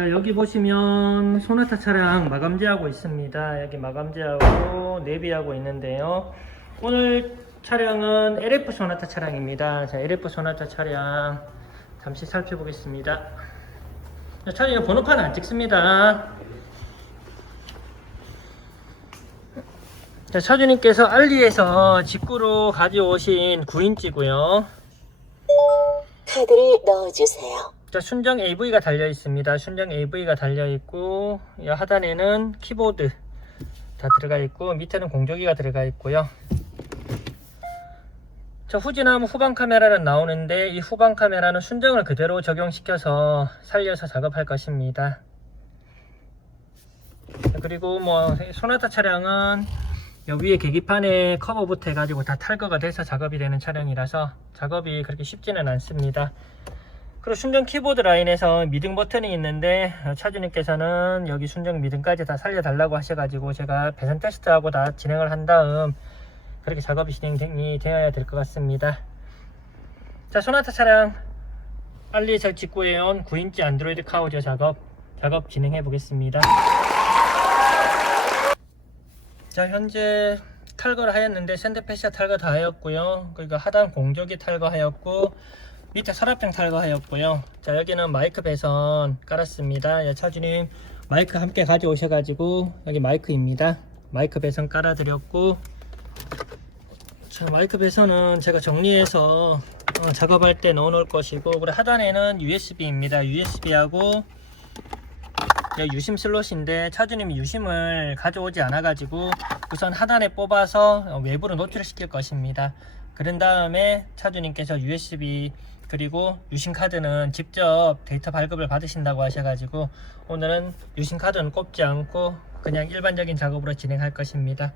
자 여기 보시면 소나타 차량 마감재하고 있습니다. 여기 마감재하고 내비하고 있는데요. 오늘 차량은 LF 소나타 차량입니다. 자 LF 소나타 차량 잠시 살펴보겠습니다. 자, 차량의 번호판은 안 찍습니다. 자, 차주님께서 알리에서 직구로 가져오신 9인치고요. 카드를 넣어주세요. 자, 순정 AV가 달려 있습니다. 순정 AV가 달려 있고 이 하단에는 키보드 다 들어가 있고 밑에는 공조기가 들어가 있고요. 자, 후진하면 후방 카메라는 나오는데 이 후방 카메라는 순정을 그대로 적용시켜서 살려서 작업할 것입니다. 자, 그리고 뭐 소나타 차량은 위에 계기판에 커버부터 해가지고 다 탈거가 돼서 작업이 되는 차량이라서 작업이 그렇게 쉽지는 않습니다. 그리고 순정 키보드 라인에서 미등 버튼이 있는데 어, 차주님께서는 여기 순정 미등까지 다 살려달라고 하셔가지고 제가 배선 테스트하고 다 진행을 한 다음 그렇게 작업이 진행이 되어야 될 것 같습니다. 자 소나타 차량 알리에서 직구해온 9인치 안드로이드 카우저 작업 작업 진행해 보겠습니다. 자 현재 탈거를 하였는데 샌드패시아 탈거 다 하였고요. 그리고 하단 공조기 탈거하였고 밑에 서랍장 탈거하였고요. 자 여기는 마이크 배선 깔았습니다. 예, 차주님 마이크 함께 가져오셔가지고 여기 마이크입니다. 마이크 배선 깔아드렸고 자 마이크 배선은 제가 정리해서 어, 작업할 때 넣어 놓을 것이고 그리고 하단에는 USB입니다. USB하고 유심 슬롯인데 차주님이 유심을 가져오지 않아 가지고 우선 하단에 뽑아서 어, 외부로 노출시킬 것입니다. 그런 다음에 차주님께서 USB 그리고 유심 카드는 직접 데이터 발급을 받으신다고 하셔가지고 오늘은 유심 카드는 꼽지 않고 그냥 일반적인 작업으로 진행할 것입니다.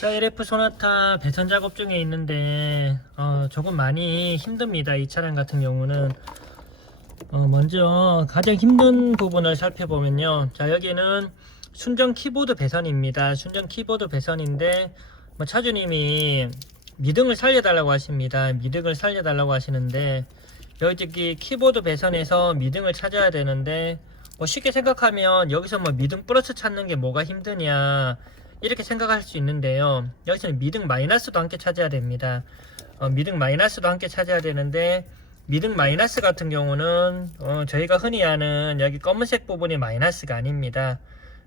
자 LF 소나타 배선 작업 중에 있는데 어, 조금 많이 힘듭니다. 이 차량 같은 경우는. 어, 먼저 가장 힘든 부분을 살펴보면요. 자, 여기는 순정 키보드 배선입니다. 순정 키보드 배선인데, 뭐 차주님이 미등을 살려달라고 하십니다. 미등을 살려달라고 하시는데, 여기 키보드 배선에서 미등을 찾아야 되는데, 뭐 쉽게 생각하면 여기서 뭐 미등 플러스 찾는 게 뭐가 힘드냐, 이렇게 생각할 수 있는데요. 여기서는 미등 마이너스도 함께 찾아야 됩니다. 어, 미등 마이너스도 함께 찾아야 되는데, 미등 마이너스 같은 경우는 어, 저희가 흔히 아는 여기 검은색 부분이 마이너스가 아닙니다.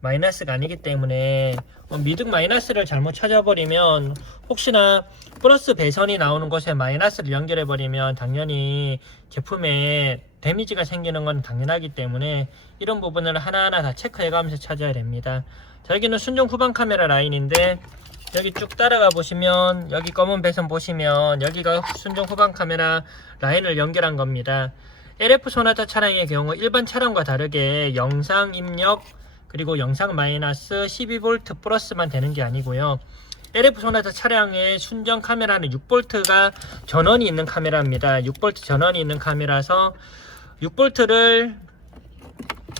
마이너스가 아니기 때문에 어, 미등 마이너스를 잘못 찾아버리면 혹시나 플러스 배선이 나오는 곳에 마이너스를 연결해 버리면 당연히 제품에 데미지가 생기는 건 당연하기 때문에 이런 부분을 하나하나 다 체크해 가면서 찾아야 됩니다. 자, 여기는 순정 후방 카메라 라인인데 여기 쭉 따라가 보시면 여기 검은 배선 보시면 여기가 순정 후방 카메라 라인을 연결한 겁니다. LF 소나타 차량의 경우 일반 차량과 다르게 영상 입력 그리고 영상 마이너스 12V 플러스만 되는 게 아니고요. LF 소나타 차량의 순정 카메라는 6V가 전원이 있는 카메라입니다. 6V 전원이 있는 카메라서 6V를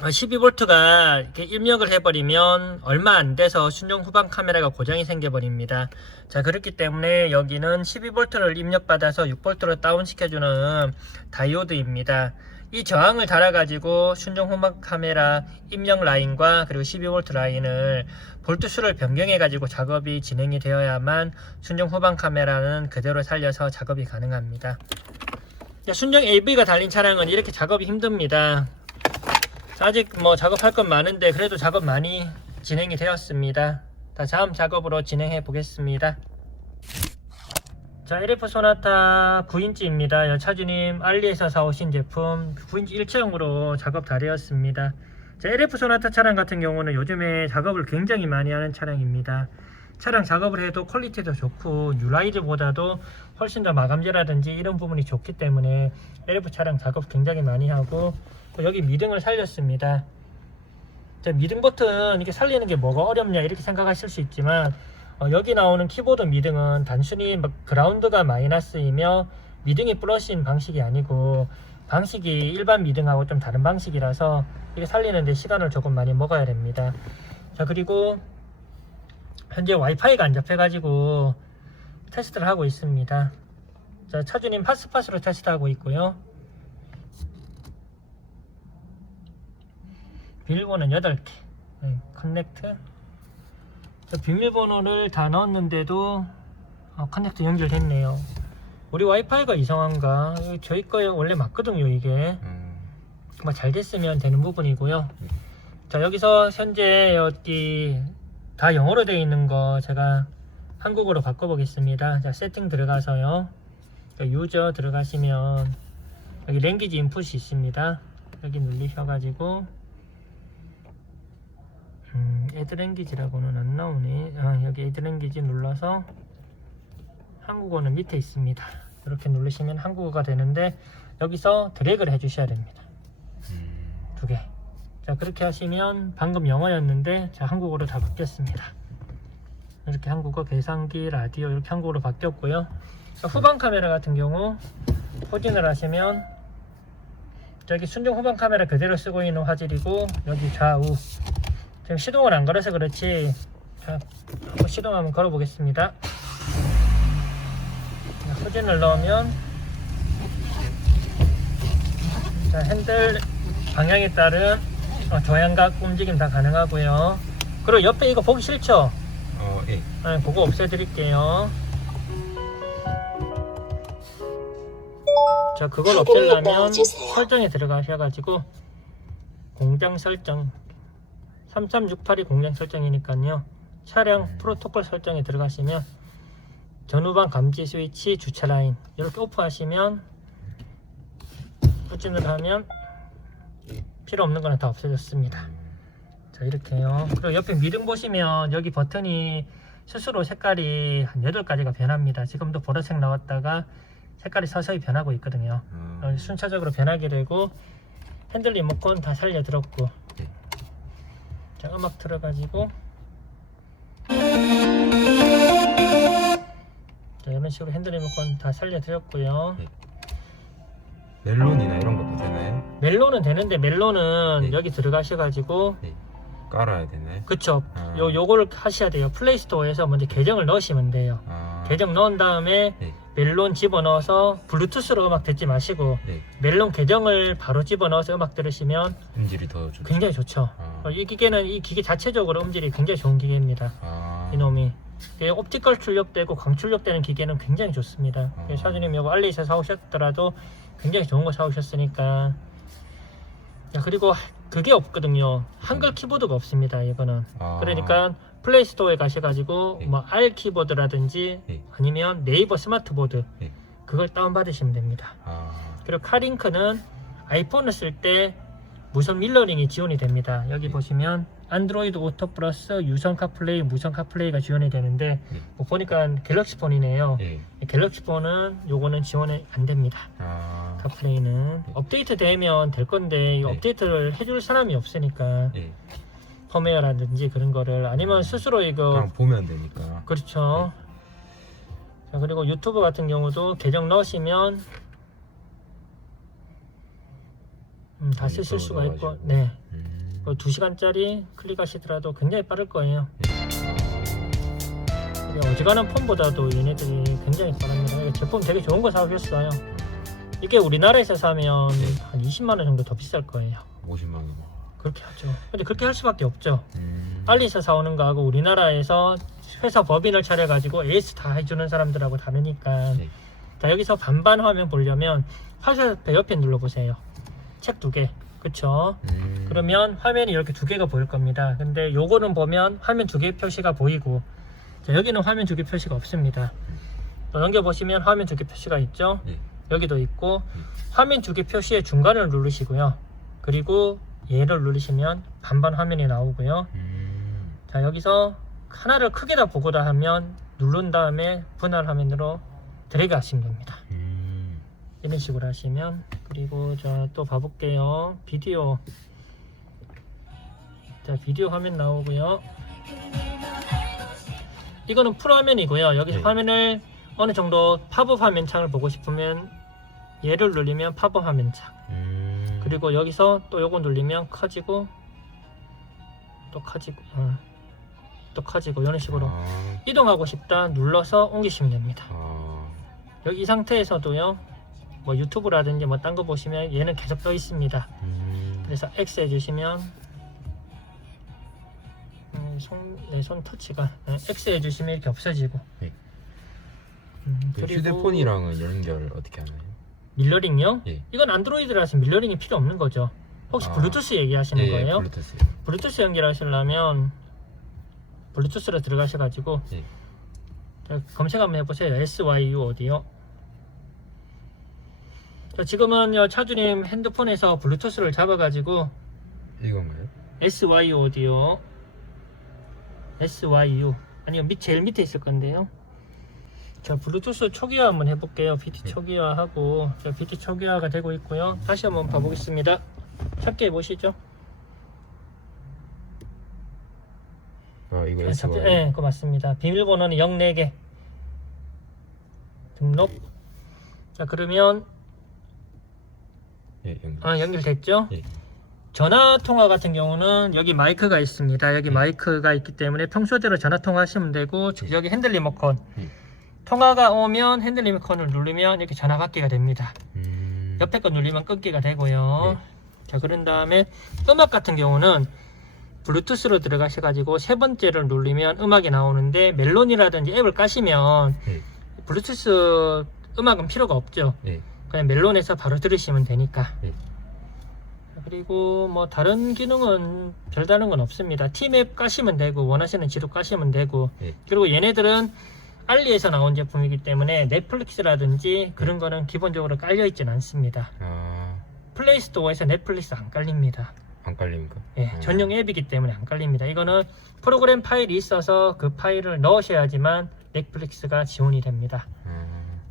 12V가 이렇게 입력을 해버리면 얼마 안 돼서 순정 후방 카메라가 고장이 생겨버립니다. 자, 그렇기 때문에 여기는 12V를 입력받아서 6V로 다운시켜주는 다이오드입니다. 이 저항을 달아가지고 순정 후방 카메라 입력 라인과 그리고 12V 라인을 볼트 수를 변경해가지고 작업이 진행이 되어야만 순정 후방 카메라는 그대로 살려서 작업이 가능합니다. 자, 순정 AV가 달린 차량은 이렇게 작업이 힘듭니다. 아직 뭐 작업할 건 많은데 그래도 작업 많이 진행이 되었습니다. 자, 다음 작업으로 진행해 보겠습니다. 자, LF 소나타 9인치입니다. 차주님 알리에서 사오신 제품 9인치 일체형으로 작업 다 되었습니다. 자, LF 소나타 차량 같은 경우는 요즘에 작업을 굉장히 많이 하는 차량입니다. 차량 작업을 해도 퀄리티도 좋고 뉴라이즈보다도 훨씬 더 마감재라든지 이런 부분이 좋기 때문에 LF 차량 작업 굉장히 많이 하고 또 여기 미등을 살렸습니다. 자, 미등 버튼 이렇게 살리는 게 뭐가 어렵냐 이렇게 생각하실 수 있지만 어, 여기 나오는 키보드 미등은 단순히 막 그라운드가 마이너스이며 미등이 플러스인 방식이 아니고 방식이 일반 미등하고 좀 다른 방식이라서 이게 살리는데 시간을 조금 많이 먹어야 됩니다. 자 그리고 현재 와이파이가 안 잡혀 가지고 테스트를 하고 있습니다. 자 차주님 파스파스로 테스트하고 있고요. 비밀번호는 8개 네, 커넥트 저 비밀번호를 다 넣었는데도 어, 커넥트 연결됐네요. 우리 와이파이가 이상한가? 저희 거에 원래 맞거든요 이게. 음, 뭐잘 됐으면 되는 부분이고요. 네. 자 여기서 현재 여기 다 영어로 되어 있는 거 제가 한국어로 바꿔보겠습니다. 자 세팅 들어가서요. 자, 유저 들어가시면 여기 랭귀지 인풋이 있습니다. 여기 누르셔가지고. 음, 애드 랭귀지라고는 안 나오네 아, 여기 애드 랭귀지 눌러서 한국어는 밑에 있습니다 이렇게 누르시면 한국어가 되는데 여기서 드래그를 해주셔야 됩니다 음, 두 개. 자, 그렇게 하시면 방금 영어였는데 자, 한국어로 다 바뀌었습니다. 이렇게 한국어 계산기, 라디오 이렇게 한국어로 바뀌었고요. 자, 후방 카메라 같은 경우 포진을 하시면 저기 순정 후방 카메라 그대로 쓰고 있는 화질이고 여기 좌우 지금 시동을 안 걸어서 그렇지 자, 한번 시동 한번 걸어 보겠습니다. 후진을 넣으면 자, 핸들 방향에 따른 어, 조향각 움직임 다 가능하고요. 그리고 옆에 이거 보기 싫죠? 어, 예. 네, 그거 없애드릴게요. 자, 그걸 없애려면 설정에 들어가셔가지고 공장 설정 3368이 공장 설정이니까요. 차량 프로토콜 설정에 들어가시면 전후방 감지 스위치 주차 라인 이렇게 오프하시면 후진을 하면 필요 없는 거는 다 없어졌습니다. 자 이렇게요 그리고 옆에 미등 보시면 여기 버튼이 스스로 색깔이 한 8가지가 변합니다 지금도 보라색 나왔다가 색깔이 서서히 변하고 있거든요 아, 어, 순차적으로 변하게 되고 핸들 리모컨 다 살려들었고 네. 자 음악 틀어가지고 자 이런 식으로 핸들 리모컨 다 살려드렸고요 멜론이나 이런 것도 되나요? 멜론은 되는데 멜론은 네. 여기 들어가셔가지고 깔아야 되나요? 그쵸 아. 요, 요거를 하셔야 돼요 플레이스토어에서 먼저 계정을 넣으시면 돼요 아, 계정 넣은 다음에 네. 멜론 집어넣어서 블루투스로 음악 듣지 마시고 네. 멜론 계정을 바로 집어넣어서 음악 들으시면 음질이 더 좋죠. 굉장히 좋죠 아, 어, 이 기계는 이 기계 자체적으로 음질이 굉장히 좋은 기계입니다 아, 이놈이 이게 옵티컬 출력되고 광 출력되는 기계는 굉장히 좋습니다 아. 그래서 사장님 이거 알리에서 사오셨더라도 굉장히 좋은 거 사오셨으니까 자, 그리고 그게 없거든요 한글 키보드가 없습니다 이거는 아, 그러니까 플레이스토어에 가셔가지고 네. 뭐 R 키보드라든지 네. 아니면 네이버 스마트보드 네. 그걸 다운 받으시면 됩니다. 아, 그리고 카링크는 아이폰을 쓸때 무선 밀러링이 지원이 됩니다. 여기 네. 보시면 안드로이드 오토 플러스 유선 카플레이, 무선 카플레이가 지원이 되는데 네. 뭐 보니까 갤럭시 폰이네요. 예, 갤럭시 폰은 요거는 지원이 안 됩니다. 아, 카플레이는 네. 업데이트 되면 될 건데 이 네. 업데이트를 해줄 사람이 없으니까 예, 펌웨어라든지 그런 거를 아니면 스스로 이거 보면 되니까. 그렇죠. 자 그리고 유튜브 같은 경우도 계정 넣으시면 음, 다 아, 쓰실 유튜브 수가 있고. 네, 음, 그 2 시간짜리 클릭하시더라도 굉장히 빠를 거예요. 이게 어지간한 폰보다도 얘네들이 굉장히 빠릅니다. 이게 제품 되게 좋은 거 사오셨어요. 이게 우리나라에서 사면 네. 한 20만 원 정도 더 비쌀 거예요. 50만 원. 그렇게 하죠. 근데 그렇게 할 수밖에 없죠. 음, 알리에서 사오는 거하고 우리나라에서 회사 법인을 차려가지고 AS 다 해주는 사람들하고 다르니까 네. 자 여기서 반반 화면 보려면 화살표 옆에 눌러보세요 책 두 개. 그쵸? 음, 그러면 화면이 이렇게 두 개가 보일 겁니다. 근데 요거는 보면 화면 두 개 표시가 보이고 자 여기는 화면 두 개 표시가 없습니다. 또 넘겨보시면 화면 두 개 표시가 있죠? 예, 여기도 있고 음. 화면 두 개 표시의 중간을 누르시고요. 그리고 얘를 누르시면 반반 화면이 나오고요. 음, 자 여기서 하나를 크게 다 보고다 하면 누른 다음에 분할 화면으로 드래그 하시면 됩니다. 음, 이런 식으로 하시면 그리고 자 또 봐볼게요. 비디오. 자 비디오 화면 나오고요. 이거는 풀 화면이고요. 여기서 네. 화면을 어느 정도 팝업 화면 창을 보고 싶으면 얘를 누르면 팝업 화면 창. 음, 그리고 여기서 또 요거 누르면 커지고 또 커지고 어, 또 커지고 이런 식으로 아, 이동하고 싶다 눌러서 옮기시면 됩니다. 아, 여기 이 상태에서도요 뭐 유튜브라든지 뭐 딴 거 보시면 얘는 계속 떠 있습니다 음, 그래서 X 해주시면 손, 내손 터치가 네, X 해주시면 이렇게 없어지고 네. 음, 그 휴대폰이랑은 연결 어떻게 하나요? 밀러링요? 예. 이건 안드로이드라서 밀러링이 필요 없는 거죠 혹시 아. 블루투스 얘기하시는 예, 거예요? 블루투스. 블루투스 연결하시려면 블루투스로 들어가셔가지고 예. 자, 검색 한번 해보세요 SYU 어디요? 자, 지금은 차주님 핸드폰에서 블루투스를 잡아가지고 이건가요? SYU 어디요? SYU 아니요 밑 제일 밑에 있을 건데요. 자 블루투스 초기화 한번 해볼게요. BT 네. 초기화하고 자 BT 초기화가 되고 있고요. 다시 한번 봐보겠습니다. 찾게 보시죠. 아 이거 아, S 잡- Y. 네, 그거 맞습니다. 비밀번호는 04개. 등록. 자 그러면 예, 연결. 아, 연결됐죠? 예. 전화 통화 같은 경우는 여기 마이크가 있습니다. 여기 예. 마이크가 있기 때문에 평소대로 전화 통화하시면 되고 예. 여기 핸들 리모컨 예. 통화가 오면 핸들 리모컨을 누르면 이렇게 전화 받기가 됩니다. 음. 옆에 거 누르면 끊기가 되고요. 자 그런 다음에 음악 같은 경우는 블루투스로 들어가셔가지고 세 번째를 누르면 음악이 나오는데 멜론이라든지 앱을 까시면 예. 블루투스 음악은 필요가 없죠. 예. 그냥 멜론에서 바로 들으시면 되니까. 예. 그리고 뭐 다른 기능은 별다른 건 없습니다. 티맵 까시면 되고 원하시는 지도 까시면 되고 예. 그리고 얘네들은 알리에서 나온 제품이기 때문에 넷플릭스라든지 그런 거는 기본적으로 깔려 있진 않습니다. 아, 플레이스토어에서 넷플릭스 안 깔립니다. 안 깔립니까? 예, 음. 전용 앱이기 때문에 안 깔립니다. 이거는 프로그램 파일이 있어서 그 파일을 넣으셔야지만 넷플릭스가 지원이 됩니다.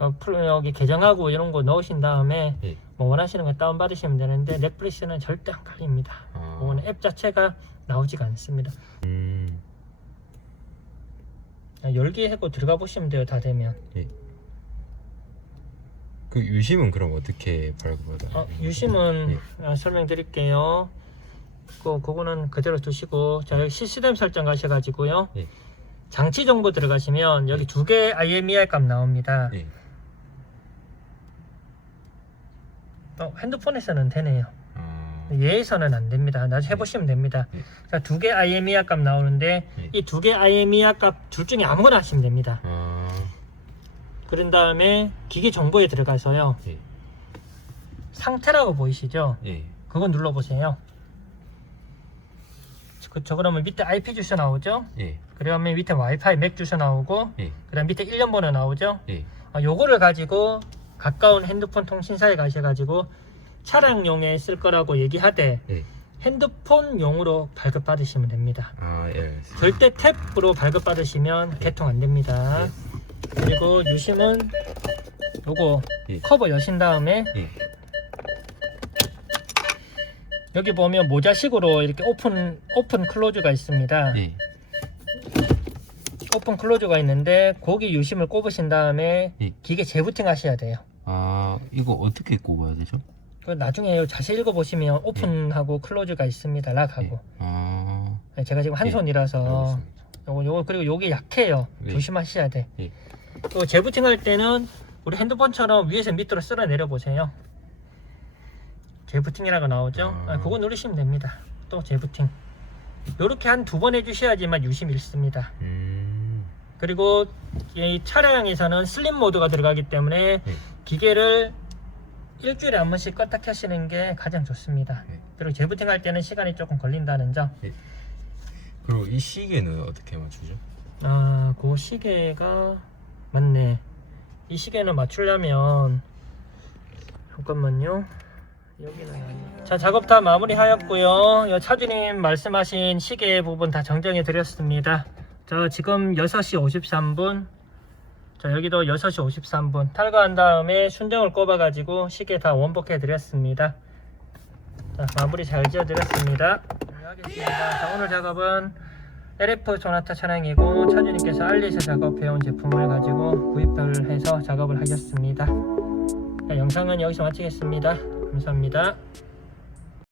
아, 어, 프로- 여기 계정하고 이런 거 넣으신 다음에 예. 뭐 원하시는 거 다운 받으시면 되는데 넷플릭스는 절대 안 깔립니다. 아. 그거는 앱 자체가 나오지가 않습니다. 음. 그냥 열기하고 들어가 보시면 돼요. 다 되면. 그 유심은 그럼 어떻게 발급받아요? 어, 유심은 아, 설명드릴게요. 그 그거는 그대로 두시고 자 여기 시스템 설정 가셔가지고요. 예. 장치 정보 들어가시면 여기 예. 두 개 IMEI 값 나옵니다. 예. 어, 핸드폰에서는 되네요. 아, 얘에서는 안 됩니다. 나중에 해보시면 됩니다. 예. 자, 두 개 IMEI 값 나오는데 예. 이 두 개 IMEI 값둘 중에 아무거나 하시면 됩니다. 아, 그런 다음에 기기 정보에 들어가서요. 예. 상태라고 보이시죠? 예. 그거 눌러보세요. 그, 저 그러면 밑에 IP 주소 나오죠? 예. 그 다음에 밑에 와이파이 맥 주소 나오고 예. 그 다음 밑에 1년 번호 나오죠? 예. 아, 요거를 가지고 가까운 핸드폰 통신사에 가셔가지고 차량용에 쓸 거라고 얘기하되 예. 핸드폰용으로 발급받으시면 됩니다. 아, 예. 알겠습니다. 절대 탭으로 발급받으시면 개통 안 됩니다. 그리고 유심은 요거 예. 커버 여신 다음에 예. 여기 보면 모자식으로 이렇게 오픈 오픈 클로즈가 있습니다. 예. 오픈 클로즈가 있는데 거기 유심을 꼽으신 다음에 예. 기계 재부팅 하셔야 돼요. 아, 이거 어떻게 꼽아야 되죠? 그 나중에 자세히 읽어보시면 오픈하고 클로즈가 있습니다. 락하고. 예. 아, 네, 제가 지금 한 예. 손이라서 알겠습니다. 요거, 요거 그리고 요게 약해요. 네. 조심하셔야 돼. 예. 또 재부팅 할 때는 우리 핸드폰처럼 위에서 밑으로 쓸어 내려 보세요. 재부팅이라고 나오죠? 아. 아, 그거 누르시면 됩니다. 또 재부팅. 요렇게 한 두 번 해주셔야지만 유심이 읽습니다. 음. 그리고 이 차량에서는 슬림 모드가 들어가기 때문에 예. 기계를 일주일에 한 번씩 껐다 켜시는 게 가장 좋습니다. 예. 그리고 재부팅 할 때는 시간이 조금 걸린다는 점. 그리고 이 시계는 어떻게 맞추죠? 아, 그 시계가 맞네. 이 시계는 맞추려면 잠깐만요. 여기는. 자, 작업 다 마무리하였고요. 요 차주님 말씀하신 시계 부분 다 정정해 드렸습니다. 자, 지금 6시 53분. 자, 여기도 6시 53분. 탈거한 다음에 순정을 꼽아 가지고 시계 다 원복해 드렸습니다. 자, 마무리 잘 지어 드렸습니다. 하겠습니다. 자, 오늘 작업은 LF 소나타 차량이고 차주님께서 알리에서 작업해온 제품을 가지고 구입을 해서 작업을 하셨습니다. 자, 영상은 여기서 마치겠습니다. 감사합니다.